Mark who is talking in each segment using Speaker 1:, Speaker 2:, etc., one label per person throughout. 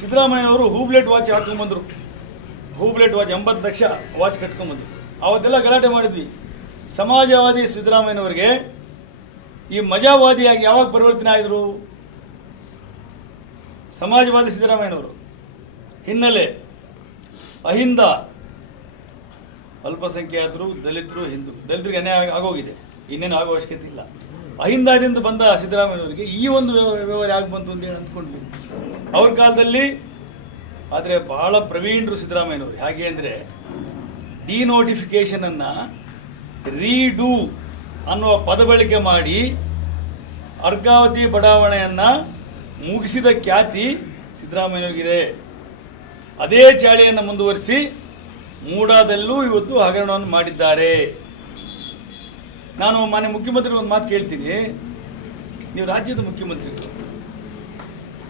Speaker 1: ಸಿದ್ದರಾಮಯ್ಯನವರು ಹೂಬ್ಲೆಟ್ watch ಹಾಕೊಂಬಂದರು. ಹೂಬ್ಲೆಟ್ watch ಎಂಬತ್ತು lakh watch ಕಟ್ಕೊಂಬಂದರು. ಅವತ್ತೆಲ್ಲ ಗಲಾಟೆ ಮಾಡಿದ್ವಿ. ಸಮಾಜವಾದಿ ಸಿದ್ದರಾಮಯ್ಯನವರಿಗೆ ಈ ಮಜಾವಾದಿಯಾಗಿ ಯಾವಾಗ ಪರಿವರ್ತನೆ ಆದರು ಸಮಾಜವಾದಿ ಸಿದ್ದರಾಮಯ್ಯನವರು. ಹಿನ್ನೆಲೆ ಅಹಿಂದ ಅಲ್ಪಸಂಖ್ಯಾತರು, ದಲಿತರು, ಹಿಂದೂ. ದಲಿತರಿಗೆ ಅನ್ಯಾಯ ಆಗೋಗಿದೆ. ಇನ್ನೇನು ಆಗೋ ಅವಶ್ಯಕತೆ ಇಲ್ಲ. ಅಹಿಂದದಿಂದ ಬಂದ ಸಿದ್ದರಾಮಯ್ಯನವರಿಗೆ ಈ ಒಂದು ವ್ಯವ- ವ್ಯವಹಾರ ಆಗಿ ಬಂತು ಅಂತ ಹೇಳಿ ಅಂದ್ಕೊಂಡ್ವಿ. ಅವ್ರ ಕಾಲದಲ್ಲಿ, ಆದರೆ ಬಹಳ ಪ್ರವೀಣರು ಸಿದ್ದರಾಮಯ್ಯನವರು. ಹೇಗೆ ಅಂದರೆ ಡಿನೋಟಿಫಿಕೇಷನನ್ನು ರೀಡು ಅನ್ನುವ ಪದ ಬಳಕೆ ಮಾಡಿ ಅರ್ಗಾವತಿ ಬಡಾವಣೆಯನ್ನು ಮುಗಿಸಿದ ಖ್ಯಾತಿ ಸಿದ್ದರಾಮಯ್ಯನವರಿಗಿದೆ. ಅದೇ ಚಾಳಿಯನ್ನು ಮುಂದುವರಿಸಿ ಮೂಡಾದಲ್ಲೂ ಇವತ್ತು ಹಗರಣವನ್ನು ಮಾಡಿದ್ದಾರೆ. ನಾನು ಮಾನ್ಯ ಮುಖ್ಯಮಂತ್ರಿ ಒಂದು ಮಾತು ಕೇಳ್ತೀನಿ. ನೀವು ರಾಜ್ಯದ ಮುಖ್ಯಮಂತ್ರಿಗಳು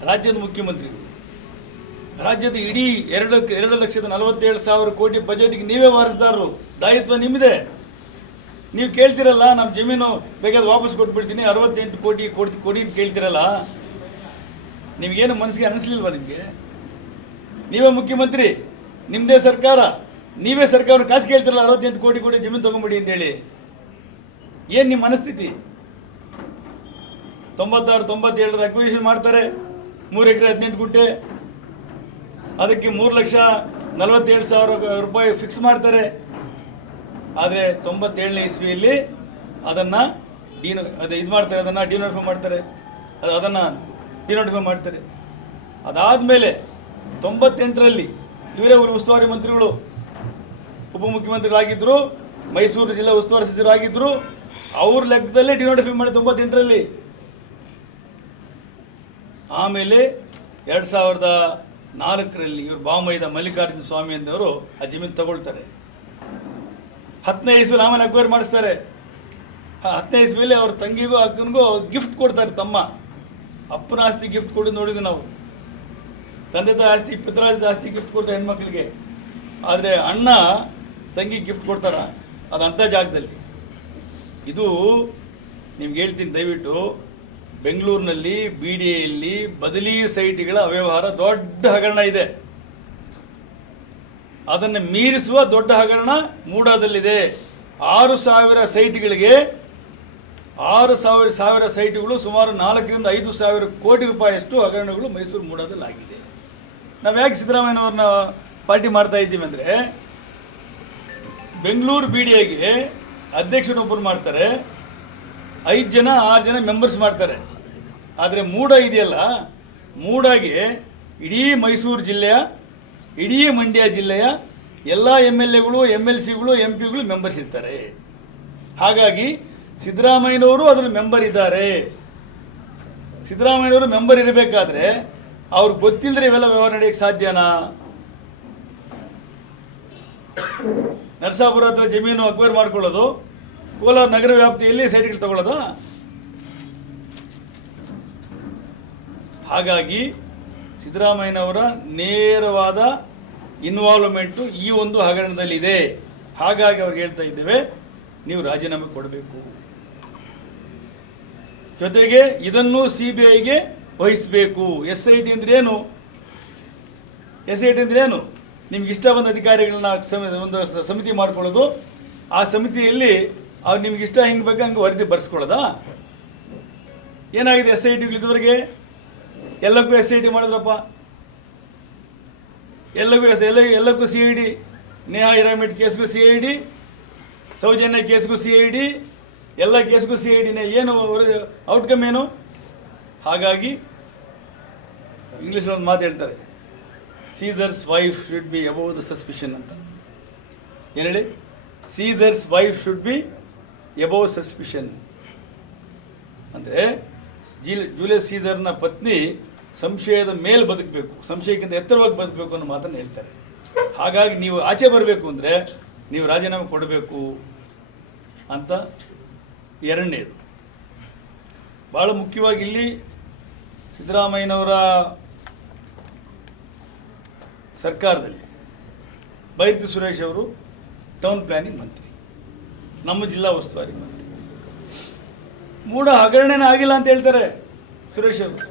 Speaker 1: ರಾಜ್ಯದ ಮುಖ್ಯಮಂತ್ರಿಗಳು ರಾಜ್ಯದ ಇಡೀ ಎರಡು ಎರಡು ಲಕ್ಷದ ನಲವತ್ತೇಳು ಸಾವಿರ ಕೋಟಿ ಬಜೆಟ್ಗೆ ನೀವೇ ವಾರಸ್ದಾರರು. ದಾಯಿತ್ವ ನಿಮ್ಮದೆ. ನೀವು ಕೇಳ್ತಿರಲ್ಲ ನಮ್ಮ ಜಮೀನು ಬೇಕಾದ್ರೆ ವಾಪಸ್ ಕೊಟ್ಬಿಡ್ತೀನಿ, ಅರವತ್ತೆಂಟು ಕೋಟಿ ಕೊಡ್ತಿ ಕೊಡಿ ಅಂತ ಕೇಳ್ತಿರಲ್ಲ. ನಿಮಗೇನು ಮನಸ್ಸಿಗೆ ಅನಿಸ್ಲಿಲ್ವ ನಿಮಗೆ? ನೀವೇ ಮುಖ್ಯಮಂತ್ರಿ ನಿಮ್ಮದೇ ಸರ್ಕಾರ. ನೀವೇ ಸರ್ಕಾರ ಕಾಸು ಕೇಳ್ತಿರಲ್ಲ, ಅರವತ್ತೆಂಟು ಕೋಟಿ ಕೋಟಿ ಜಮೀನು ತೊಗೊಂಬಿಡಿ ಅಂತೇಳಿ. ಏನು ನಿಮ್ಮ ಮನಸ್ಥಿತಿ? ತೊಂಬತ್ತಾರು, ತೊಂಬತ್ತೇಳರ ಅಕ್ವಿಷನ್ ಮಾಡ್ತಾರೆ. ಮೂರು ಎಕರೆ ಹದಿನೆಂಟು ಗುಂಟೆ. ಅದಕ್ಕೆ ಮೂರು ಲಕ್ಷ ನಲವತ್ತೇಳು ಸಾವಿರ ರೂಪಾಯಿ ಫಿಕ್ಸ್ ಮಾಡ್ತಾರೆ. ಆದರೆ ತೊಂಬತ್ತೇಳನೇ ಇಸ್ವಿಯಲ್ಲಿ ಅದನ್ನು ಡಿನೋ ಅದು ಇದು ಮಾಡ್ತಾರೆ, ಅದನ್ನು ಡಿನೋಟಿಫೈ ಮಾಡ್ತಾರೆ. ಅದು, ಅದನ್ನು ಡಿನೋಟಿಫೈ ಮಾಡ್ತಾರೆ. ಅದಾದಮೇಲೆ ತೊಂಬತ್ತೆಂಟರಲ್ಲಿ ಇವರೇ ಊರು ಉಸ್ತುವಾರಿ ಮಂತ್ರಿಗಳು ಉಪಮುಖ್ಯಮಂತ್ರಿಗಳಾಗಿದ್ದರು ಮೈಸೂರು ಜಿಲ್ಲಾ ಉಸ್ತುವಾರಿ ಸಚಿವರಾಗಿದ್ದರು ಅವ್ರ ಲೆಕ್ಕದಲ್ಲೇ ಡಿನೋಟಿಫೈ ಮಾಡಿ ತೊಂಬತ್ತೆಂಟರಲ್ಲಿ. ಆಮೇಲೆ ಎರಡು ಸಾವಿರದ ನಾಲ್ಕರಲ್ಲಿ ಇವರು ಬಾಮೈದ ಮಲ್ಲಿಕಾರ್ಜುನ ಸ್ವಾಮಿ ಅಂದವರು ಆ ಜಮೀನು ತಗೊಳ್ತಾರೆ. ಹತ್ತನೇ ಇಸ್ವಿಲಿ ಆಮೇಲೆ ಅಕ್ವೈರ್ ಮಾಡಿಸ್ತಾರೆ. ಹತ್ತನೇ ಇಸ್ವಿಲಿ ಅವ್ರ ತಂಗಿಗೂ ಅಕ್ಕನಿಗೂ ಗಿಫ್ಟ್ ಕೊಡ್ತಾರೆ ತಮ್ಮ. ಅಪ್ಪನ ಆಸ್ತಿ ಗಿಫ್ಟ್ ಕೊಡಿ ನೋಡಿದ್ವಿ ನಾವು. ತಂದೆ ತಾಯಿ ಆಸ್ತಿ ಪಿತ್ರಾಜದ ಆಸ್ತಿ ಗಿಫ್ಟ್ ಕೊಡ್ತಾರೆ ಹೆಣ್ಮಕ್ಳಿಗೆ. ಆದರೆ ಅಣ್ಣ ತಂಗಿ ಗಿಫ್ಟ್ ಕೊಡ್ತಾರ. ಅದು ಅಂಥ ಜಾಗದಲ್ಲಿ. ಇದು ನಿಮ್ಗೆ ಹೇಳ್ತೀನಿ ದಯವಿಟ್ಟು. ಬೆಂಗಳೂರಿನಲ್ಲಿ, ಬಿ ಡಿ ಎಲ್ಲಿ ಬದಲಿ ಸೈಟ್ಗಳ ಅವ್ಯವಹಾರ ದೊಡ್ಡ ಹಗರಣ ಇದೆ. ಅದನ್ನು ಮೀರಿಸುವ ದೊಡ್ಡ ಹಗರಣ ಮೂಡಾದಲ್ಲಿದೆ. ಆರು ಸಾವಿರ ಸೈಟ್ಗಳಿಗೆ, ಆರು ಸಾವಿರ ಸಾವಿರ ಸೈಟ್ಗಳು ಸುಮಾರು ನಾಲ್ಕರಿಂದ ಐದು ಸಾವಿರ ಕೋಟಿ ರೂಪಾಯಿಯಷ್ಟು ಹಗರಣಗಳು ಮೈಸೂರು ಮೂಡಾದಲ್ಲಿ ಆಗಿದೆ ನಾವು ಯಾಕೆ ಸಿದ್ದರಾಮಯ್ಯನವ್ರನ್ನ ಪಾರ್ಟಿ ಮಾಡ್ತಾ ಇದ್ದೀವಿ ಅಂದರೆ, ಬೆಂಗಳೂರು ಬಿ ಡಿ ಎಗೆ ಅಧ್ಯಕ್ಷರೊಬ್ಬರು ಮಾಡ್ತಾರೆ, ಐದು ಜನ, ಆರು ಜನ ಮೆಂಬರ್ಸ್ ಮಾಡ್ತಾರೆ. ಆದರೆ ಮೂಡ ಇದೆಯಲ್ಲ, ಮೂಡಾಗೆ ಇಡೀ ಮೈಸೂರು ಜಿಲ್ಲೆಯ, ಇಡೀ ಮಂಡ್ಯ ಜಿಲ್ಲೆಯ ಎಲ್ಲ ಎಂ ಎಲ್ ಎಗಳು ಎಂ ಎಲ್ ಸಿಗಳು, ಎಂ ಪಿಗಳು ಮೆಂಬರ್ಸ್ ಇರ್ತಾರೆ. ಹಾಗಾಗಿ ಸಿದ್ದರಾಮಯ್ಯನವರು ಅದರಲ್ಲಿ ಮೆಂಬರ್ ಇದ್ದಾರೆ. ಸಿದ್ದರಾಮಯ್ಯನವರು ಮೆಂಬರ್ ಇರಬೇಕಾದ್ರೆ ಅವ್ರಿಗೆ ಗೊತ್ತಿಲ್ಲದ್ರೆ ಇವೆಲ್ಲ ವ್ಯವಹಾರ ನಡೆಯಕ್ಕೆ ಸಾಧ್ಯನಾ? ನರಸಾಪುರ ಹತ್ರ ಜಮೀನು ಅಕ್ವೈರ್ ಮಾಡ್ಕೊಳ್ಳೋದು, ಕೋಲಾರ ನಗರ ವ್ಯಾಪ್ತಿಯಲ್ಲಿ ಸೈಟ್ಗಳು ತಗೊಳ್ಳೋದಾ? ಹಾಗಾಗಿ ಸಿದ್ದರಾಮಯ್ಯನವರ ನೇರವಾದ ಇನ್ವಾಲ್ವ್ಮೆಂಟು ಈ ಒಂದು ಹಗರಣದಲ್ಲಿದೆ. ಹಾಗಾಗಿ ಅವ್ರಿಗೆ ಹೇಳ್ತಾ ಇದ್ದೇವೆ, ನೀವು ರಾಜೀನಾಮೆ ಕೊಡಬೇಕು. ಜೊತೆಗೆ ಇದನ್ನು ಸಿ ಬಿ ಐಗೆ ವಹಿಸಬೇಕು. ಎಸ್ ಐ ಟಿ ಅಂದ್ರೆ ಏನು? ಎಸ್ ಐ ಟಿ ಅಂದ್ರೆ ಏನು? ನಿಮ್ಗೆ ಇಷ್ಟ ಬಂದ ಅಧಿಕಾರಿಗಳನ್ನ ಒಂದು ಸಮಿತಿ ಮಾಡ್ಕೊಳ್ಳೋದು. ಆ ಸಮಿತಿಯಲ್ಲಿ ಅವ್ರು ನಿಮ್ಗೆ ಇಷ್ಟ ಹೆಂಗೆ ಬೇಕು ಹಂಗೆ ವರದಿ ಬರ್ಸ್ಕೊಳ್ಳೋದಾ? ಏನಾಗಿದೆ ಎಸ್ ಐ ಟಿಗಳು ಇದುವರೆಗೆ? ಎಲ್ಲಕ್ಕೂ ಎಸ್ ಐ ಟಿ ಮಾಡಿದ್ರಪ್ಪ. ಎಲ್ಲಕ್ಕೂ ಎಸ್ ಎಲ್ಲ ಎಲ್ಲಕ್ಕೂ C I D Neha Hiremath ಕೇಸ್ಗೂ C I D Soujanya ಕೇಸ್ಗೂ ಸಿ ಐ ಡಿ ಎಲ್ಲ ಕೇಸ್ಗೂ ಸಿ ಐ ಡಿನೇ ಏನು ಔಟ್ಕಮ್ ಏನು? ಹಾಗಾಗಿ ಇಂಗ್ಲೀಷಲ್ಲಿ ಒಂದು ಮಾತು ಹೇಳ್ತಾರೆ. Caesar's wife should be above the suspicion ಅಂತ. ಏನು ಹೇಳಿ? Caesar's wife should be above suspicion ಅಂದರೆ ಜೂಲಿಯಸ್ ಸೀಸರ್ನ ಪತ್ನಿ ಸಂಶಯದ ಮೇಲೆ ಬದುಕಬೇಕು, ಸಂಶಯಕ್ಕಿಂತ ಎತ್ತರವಾಗಿ ಬದುಕಬೇಕು ಅನ್ನೋ ಮಾತನ್ನು ಹೇಳ್ತಾರೆ. ಹಾಗಾಗಿ ನೀವು ಆಚೆ ಬರಬೇಕು ಅಂದರೆ ನೀವು ರಾಜೀನಾಮೆ ಕೊಡಬೇಕು ಅಂತ ಎರಡನೇದು. ಭಾಳ ಮುಖ್ಯವಾಗಿ ಇಲ್ಲಿ ಸಿದ್ದರಾಮಯ್ಯನವರ ಸರ್ಕಾರದಲ್ಲಿ ಬೈರತಿ ಸುರೇಶ್ ಅವರು ಟೌನ್ ಪ್ಲಾನಿಂಗ್ ಮಂತ್ರಿ, ನಮ್ಮ ಜಿಲ್ಲಾ ಉಸ್ತುವಾರಿ ಮಂತ್ರಿ. ಮೂಢ ಹಗರಣೆನೇ ಆಗಿಲ್ಲ ಅಂತ ಹೇಳ್ತಾರೆ ಸುರೇಶ್ ಅವರು.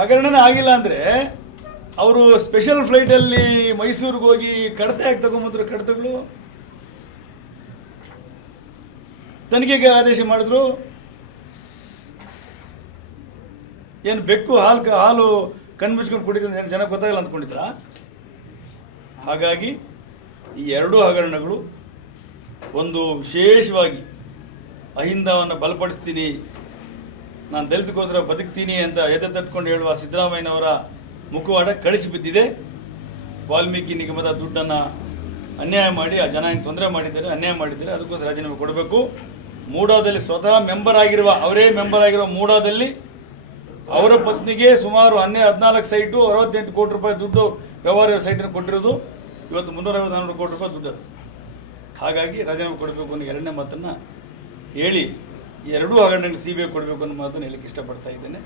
Speaker 1: ಹಗರಣನೇ ಆಗಿಲ್ಲ ಅಂದರೆ ಅವರು ಸ್ಪೆಷಲ್ ಫ್ಲೈಟಲ್ಲಿ ಮೈಸೂರಿಗೆ ಹೋಗಿ ಕಡತೆ ಹಾಕಿ ತಗೊಂಬಂದ್ರು ಕಡತಗಳು? ತನಿಖೆಗೆ ಆದೇಶ ಮಾಡಿದ್ರು. ಏನು ಬೆಕ್ಕು, ಹಾಲು ಹಾಲು ಕಣ್ಮುಚ್ಕೊಂಡು ಕುಡಿದ್ರೆ ಜನ ಗೊತ್ತಾಗಲ್ಲ ಅಂದ್ಕೊಂಡಿದ್ರ? ಹಾಗಾಗಿ ಈ ಎರಡೂ ಹಗರಣಗಳು ಒಂದು ವಿಶೇಷವಾಗಿ ಅಹಿಂದವನ್ನು ಬಲಪಡಿಸ್ತೀನಿ. ನಾನು ದಲಿತಕ್ಕೋಸ್ಕರ ಬದುಕ್ತೀನಿ ಅಂತ ಎದೆ ತಟ್ಕೊಂಡು ಹೇಳುವ ಸಿದ್ದರಾಮಯ್ಯನವರ ಮುಖವಾಡ ಕಳಿಸಿ ಬಿದ್ದಿದೆ. ವಾಲ್ಮೀಕಿ ನಿಗಮದ ದುಡ್ಡನ್ನು ಅನ್ಯಾಯ ಮಾಡಿ, ಆ ಜನ ಏನು ತೊಂದರೆ ಮಾಡಿದ್ದಾರೆ, ಅನ್ಯಾಯ ಮಾಡಿದ್ದಾರೆ, ಅದಕ್ಕೋಸ್ಕರ ರಾಜೀನಾಮೆ ಕೊಡಬೇಕು. ಮೂಡಾದಲ್ಲಿ ಸ್ವತಃ ಮೆಂಬರ್ ಆಗಿರುವ, ಅವರೇ ಮೆಂಬರ್ ಆಗಿರುವ ಮೂಡಾದಲ್ಲಿ ಅವರ ಪತ್ನಿಗೆ ಸುಮಾರು ಹನ್ನೆ, ಹದಿನಾಲ್ಕು ಸೈಟು, ಅರವತ್ತೆಂಟು ಕೋಟಿ ರೂಪಾಯಿ ದುಡ್ಡು ವ್ಯವಹಾರ ಸೈಟನ್ನು ಕೊಟ್ಟಿರೋದು. ಇವತ್ತು ಮುನ್ನೂರೈವತ್ತು ನಾನ್ನೂರು ಕೋಟಿ ರೂಪಾಯಿ ದುಡ್ಡು. ಹಾಗಾಗಿ ರಾಜೀನಾಮೆ ಕೊಡಬೇಕು ಅನ್ನೋ ಎರಡನೇ ಮಾತನ್ನು ಹೇಳಿ ಎರಡೂ ಹಗರಣಗಳಿಗೆ ಸಿ ಬಿ ಐ ಕೊಡಬೇಕು ಅನ್ನೋ ಮಾತನ್ನು ಹೇಳಕ್ಕೆ ಇಷ್ಟಪಡ್ತಾ ಇದ್ದೇನೆ.